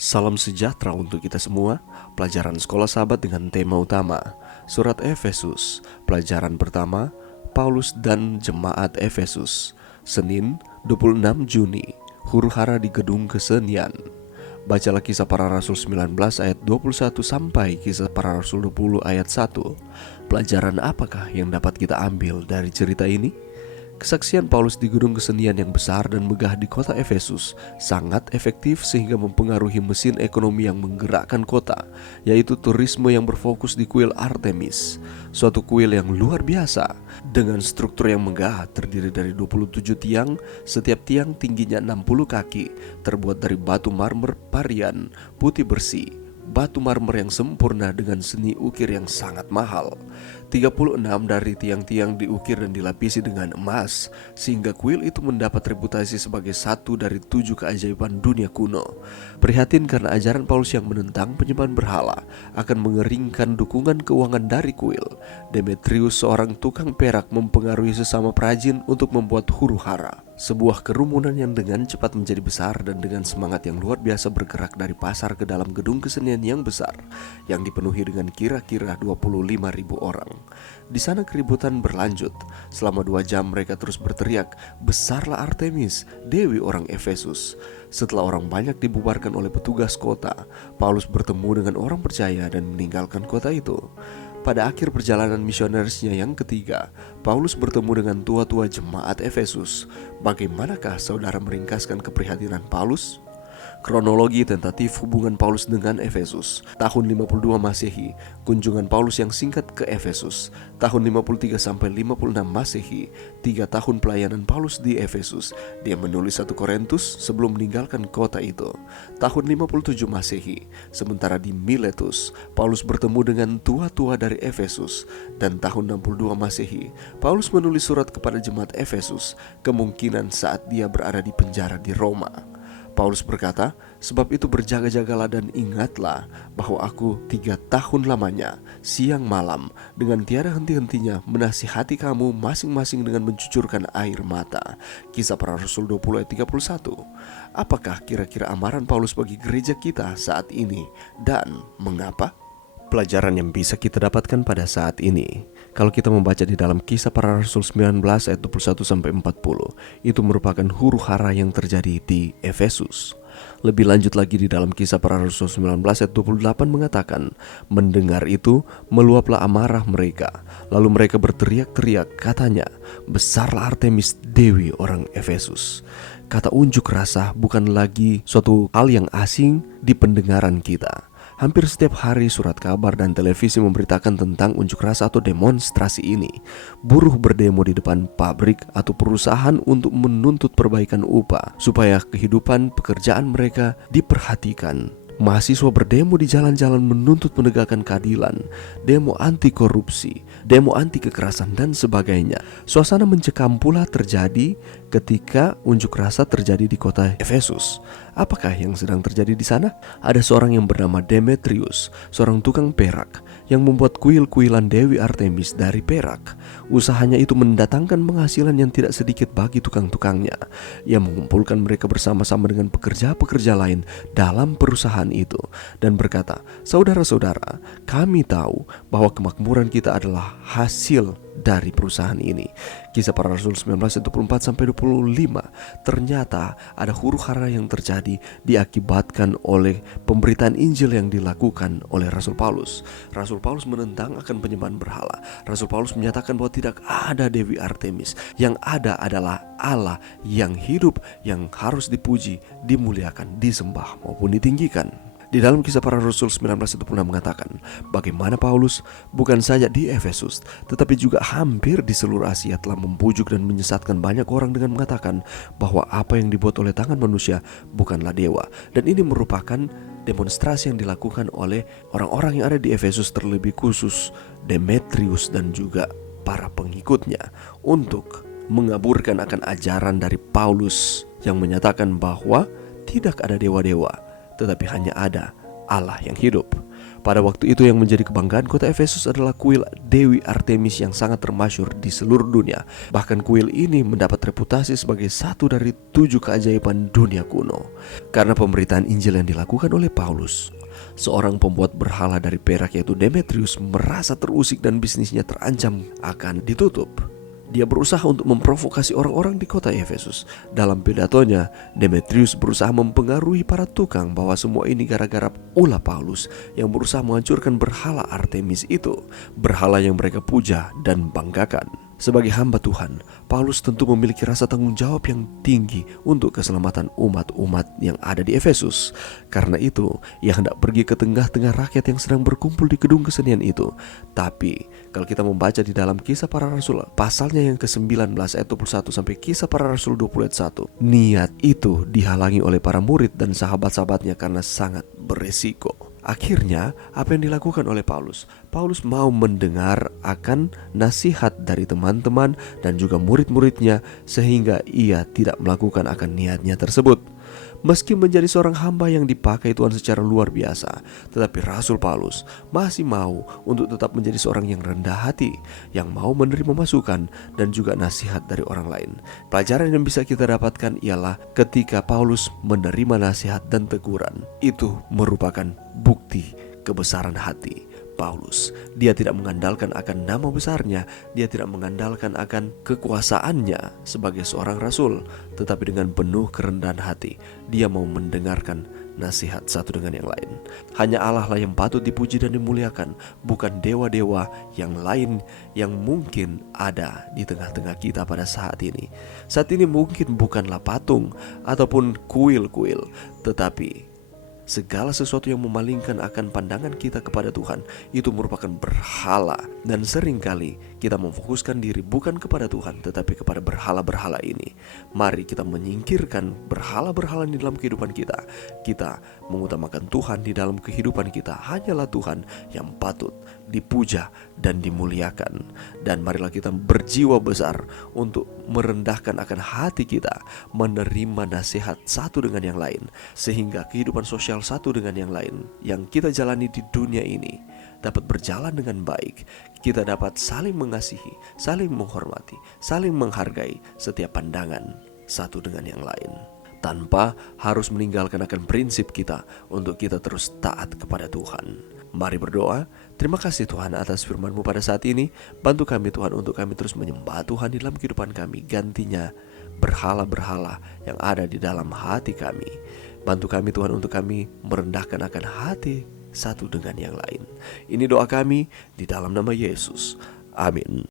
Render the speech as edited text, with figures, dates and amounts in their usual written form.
Salam sejahtera untuk kita semua. Pelajaran Sekolah Sahabat dengan tema utama Surat Efesus. Pelajaran pertama, Paulus dan Jemaat Efesus. Senin 26 Juni. Huru-hara di Gedung Kesenian. Bacalah Kisah Para Rasul 19 ayat 21 sampai Kisah Para Rasul 20 ayat 1. Pelajaran apakah yang dapat kita ambil dari cerita ini? Kesaksian Paulus di gedung kesenian yang besar dan megah di kota Efesus sangat efektif sehingga mempengaruhi mesin ekonomi yang menggerakkan kota, yaitu turisme yang berfokus di kuil Artemis, suatu kuil yang luar biasa dengan struktur yang megah terdiri dari 27 tiang, setiap tiang tingginya 60 kaki, terbuat dari batu marmer Parian putih bersih, batu marmer yang sempurna dengan seni ukir yang sangat mahal. 36 dari tiang-tiang diukir dan dilapisi dengan emas, sehingga kuil itu mendapat reputasi sebagai satu dari 7 keajaiban dunia kuno. Prihatin karena ajaran Paulus yang menentang penyembahan berhala akan mengeringkan dukungan keuangan dari kuil, Demetrius, seorang tukang perak, mempengaruhi sesama perajin untuk membuat huru-hara. Sebuah kerumunan yang dengan cepat menjadi besar dan dengan semangat yang luar biasa bergerak dari pasar ke dalam gedung kesenian yang besar yang dipenuhi dengan kira-kira 25.000 orang. Di sana keributan berlanjut. Selama 2 jam mereka terus berteriak, "Besarlah Artemis, dewi orang Efesus." Setelah orang banyak dibubarkan oleh petugas kota, Paulus bertemu dengan orang percaya dan meninggalkan kota itu. Pada akhir perjalanan misionerisnya yang ketiga, Paulus bertemu dengan tua-tua jemaat Efesus. Bagaimanakah saudara meringkaskan keprihatinan Paulus? Kronologi tentatif hubungan Paulus dengan Efesus. Tahun 52 Masehi, kunjungan Paulus yang singkat ke Efesus. Tahun 53 sampai 56 Masehi, 3 tahun pelayanan Paulus di Efesus. Dia menulis 1 Korintus sebelum meninggalkan kota itu. Tahun 57 Masehi, sementara di Miletus, Paulus bertemu dengan tua-tua dari Efesus. Dan tahun 62 Masehi, Paulus menulis surat kepada jemaat Efesus, kemungkinan saat dia berada di penjara di Roma. Paulus berkata, "Sebab itu berjaga-jagalah dan ingatlah bahwa aku 3 tahun lamanya, siang malam, dengan tiada henti-hentinya menasihati kamu masing-masing dengan mencucurkan air mata." Kisah Para Rasul 20 ayat 31. Apakah kira-kira amaran Paulus bagi gereja kita saat ini dan mengapa? Pelajaran yang bisa kita dapatkan pada saat ini, kalau kita membaca di dalam Kisah Para Rasul 19 ayat 21 sampai 40, itu merupakan huru-hara yang terjadi di Efesus. Lebih lanjut lagi di dalam Kisah Para Rasul 19 ayat 28 mengatakan, mendengar itu meluaplah amarah mereka, lalu mereka berteriak-teriak, katanya, "Besarlah Artemis, dewi orang Efesus." Kata unjuk rasa bukan lagi suatu hal yang asing di pendengaran kita. Hampir setiap hari surat kabar dan televisi memberitakan tentang unjuk rasa atau demonstrasi ini. Buruh berdemo di depan pabrik atau perusahaan untuk menuntut perbaikan upah supaya kehidupan pekerjaan mereka diperhatikan. Mahasiswa berdemo di jalan-jalan menuntut menegakkan keadilan, demo anti korupsi, demo anti kekerasan dan sebagainya. Suasana mencekam pula terjadi ketika unjuk rasa terjadi di kota Efesus. Apakah yang sedang terjadi di sana? Ada seorang yang bernama Demetrius, seorang tukang perak yang membuat kuil-kuilan Dewi Artemis dari perak. Usahanya itu mendatangkan penghasilan yang tidak sedikit bagi tukang-tukangnya. Ia mengumpulkan mereka bersama-sama dengan pekerja-pekerja lain dalam perusahaan itu dan berkata, "Saudara-saudara, kami tahu bahwa kemakmuran kita adalah hasil dari perusahaan ini." Kisah Para Rasul 19 ayat 24 sampai 25. Ternyata ada huru-hara yang terjadi diakibatkan oleh pemberitaan Injil yang dilakukan oleh Rasul Paulus. Rasul Paulus menentang akan penyembahan berhala. Rasul Paulus menyatakan bahwa tidak ada Dewi Artemis. Yang ada adalah Allah yang hidup, yang harus dipuji, dimuliakan, disembah maupun ditinggikan. Di dalam Kisah Para Rasul 19 itu pernah mengatakan bagaimana Paulus bukan saja di Efesus tetapi juga hampir di seluruh Asia telah membujuk dan menyesatkan banyak orang dengan mengatakan bahwa apa yang dibuat oleh tangan manusia bukanlah dewa. Dan ini merupakan demonstrasi yang dilakukan oleh orang-orang yang ada di Efesus, terlebih khusus Demetrius dan juga para pengikutnya, untuk mengaburkan akan ajaran dari Paulus yang menyatakan bahwa tidak ada dewa-dewa, tetapi hanya ada Allah yang hidup. Pada waktu itu yang menjadi kebanggaan kota Efesus adalah kuil Dewi Artemis yang sangat termasyhur di seluruh dunia. Bahkan kuil ini mendapat reputasi sebagai satu dari 7 keajaiban dunia kuno karena pemberitaan Injil yang dilakukan oleh Paulus. Seorang pembuat berhala dari perak yaitu Demetrius merasa terusik dan bisnisnya terancam akan ditutup. Dia berusaha untuk memprovokasi orang-orang di kota Efesus. Dalam pidatonya, Demetrius berusaha mempengaruhi para tukang bahwa semua ini gara-gara ulah Paulus yang berusaha menghancurkan berhala Artemis itu, berhala yang mereka puja dan banggakan. Sebagai hamba Tuhan, Paulus tentu memiliki rasa tanggung jawab yang tinggi untuk keselamatan umat-umat yang ada di Efesus. Karena itu, ia hendak pergi ke tengah-tengah rakyat yang sedang berkumpul di gedung kesenian itu. Tapi, kalau kita membaca di dalam Kisah Para Rasul, pasalnya yang ke-19 ayat 21 sampai Kisah Para Rasul 20 ayat 1, niat itu dihalangi oleh para murid dan sahabat-sahabatnya karena sangat beresiko. Akhirnya, apa yang dilakukan oleh Paulus? Paulus mau mendengar akan nasihat dari teman-teman dan juga murid-muridnya sehingga ia tidak melakukan akan niatnya tersebut. Meski menjadi seorang hamba yang dipakai Tuhan secara luar biasa, tetapi Rasul Paulus masih mau untuk tetap menjadi seorang yang rendah hati, yang mau menerima masukan dan juga nasihat dari orang lain. Pelajaran yang bisa kita dapatkan ialah ketika Paulus menerima nasihat dan teguran, itu merupakan bukti kebesaran hati Paulus. Dia tidak mengandalkan akan nama besarnya, dia tidak mengandalkan akan kekuasaannya sebagai seorang rasul, tetapi dengan penuh kerendahan hati, dia mau mendengarkan nasihat satu dengan yang lain. Hanya Allah lah yang patut dipuji dan dimuliakan, bukan dewa-dewa yang lain yang mungkin ada di tengah-tengah kita pada saat ini. Saat ini mungkin bukanlah patung ataupun kuil-kuil, tetapi segala sesuatu yang memalingkan akan pandangan kita kepada Tuhan itu merupakan berhala. Dan seringkali kita memfokuskan diri bukan kepada Tuhan tetapi kepada berhala-berhala ini. Mari kita menyingkirkan berhala-berhala di dalam kehidupan kita. Kita mengutamakan Tuhan di dalam kehidupan kita. Hanyalah Tuhan yang patut dipuja dan dimuliakan. Dan marilah kita berjiwa besar untuk merendahkan akan hati kita, menerima nasihat satu dengan yang lain, sehingga kehidupan sosial satu dengan yang lain yang kita jalani di dunia ini dapat berjalan dengan baik. Kita dapat saling mengasihi, saling menghormati, saling menghargai setiap pandangan satu dengan yang lain, tanpa harus meninggalkan akan prinsip kita untuk kita terus taat kepada Tuhan. Mari berdoa. Terima kasih Tuhan atas firman-Mu pada saat ini. Bantu kami Tuhan untuk kami terus menyembah Tuhan di dalam kehidupan kami. Gantinya berhala-berhala yang ada di dalam hati kami. Bantu kami Tuhan untuk kami merendahkan akan hati satu dengan yang lain. Ini doa kami di dalam nama Yesus. Amin.